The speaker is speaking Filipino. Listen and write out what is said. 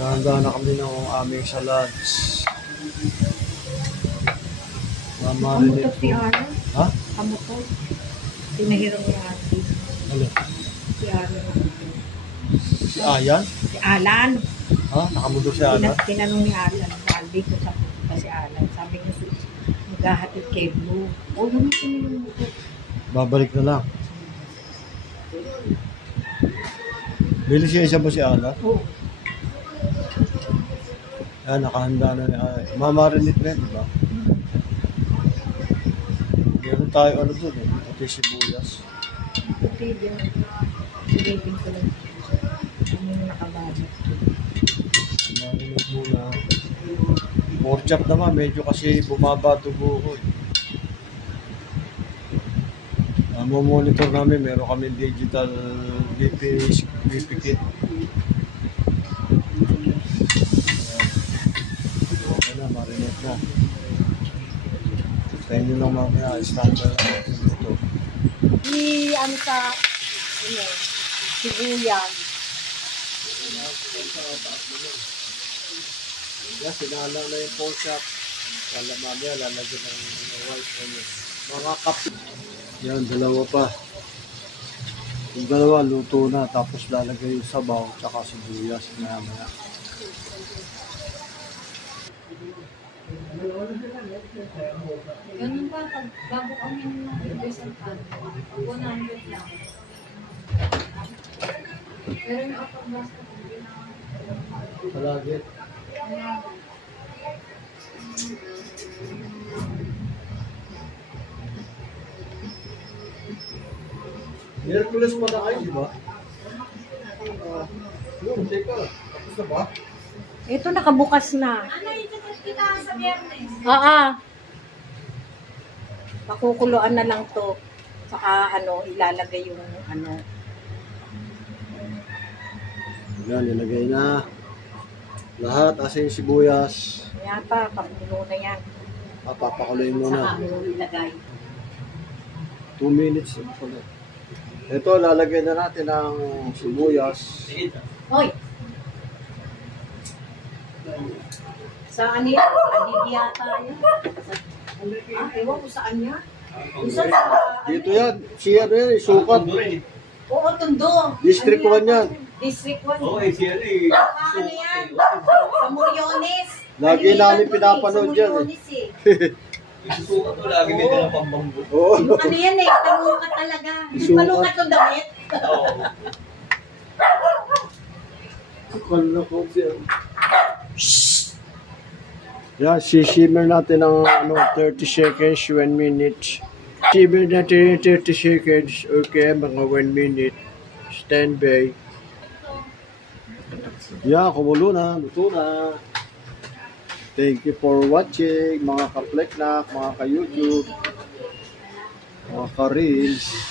Nahanda na kami ng aming salads. Kamutot si Ara. Ha? Kamutot. Pinahirang ni Ate. Ano? Si Ara. Si Ayan? Si Alan. Ha? Nakamundo si Alan? Tinanong ni Alan. Sabi ko sa pupunta si Alan. Sabi niya maghahatid kay Blue. O, naman yung mutot. Babalik na lang. Bili siya isa ba si Alan? Oo. Yan, nakahanda na niya. Mamarinate na yun, diba? Meron tayo ano doon eh. Pati sibuyas. Pati yun. Silipin ko lang. Ano yung nakababat. Marinate muna. Pork chop naman, medyo kasi bumaba dugo ko eh. Monitor namin, meron kami digital VP kit. Okay na, marinate na. Tayo nyo lang mamaya, standard na natin dito. Ano sa, ano, sibuyas. Yan, sinala na yung pork chop. Mamaya, lalagyan ng white onion. Mga kapit. Yan, dalawa pa. Yung dalawa, luto na. Tapos lalagay yung sabaw, tsaka sibuyas. Maya-maya. Ganun ba, bago kami ng isang ano, 100 lang. Pero yung upper-bus ko, hindi na Palagi. Miraculous pa na kayo, di ba? Teka. Tapos na ba? Ito nakabukas na. ano yung kita sa biyernes? Pakukuluan na lang to. Saka ano, ilalagay yung ano. Yan, ilagay na. Lahat, asin, sibuyas. Yata, pakulo na yan. Papakuloyin mo Saka na. ano ilagay. 2 minutes. Ito, lalagay na natin ang sibuyas. Hoy! Saan yan? Adidi yata yan. Ewan ko saan yan. Isa sa... Dito yan. Siya na yan, sukat. Oo, Tondo. District 1 yan. District 1. Oo, siya rin. Ano yan? Sa Moriones. Lagi namin pinapanood yan eh. Isusukat mo lagi may dalang pambanggo. Oo. Ano yan eh, talukat talaga. Isukat. Palukat yung damit. Oo. Akala ko siya. Yan, shimmer natin ng 30 seconds, 1 minute. Shimmer natin 30 seconds. Okay, mga 1 minute. Stand by. Yan, kumulo na. Luto na. Thank you for watching, mga ka-pleknak, mga ka-YouTube, mga ka-reels.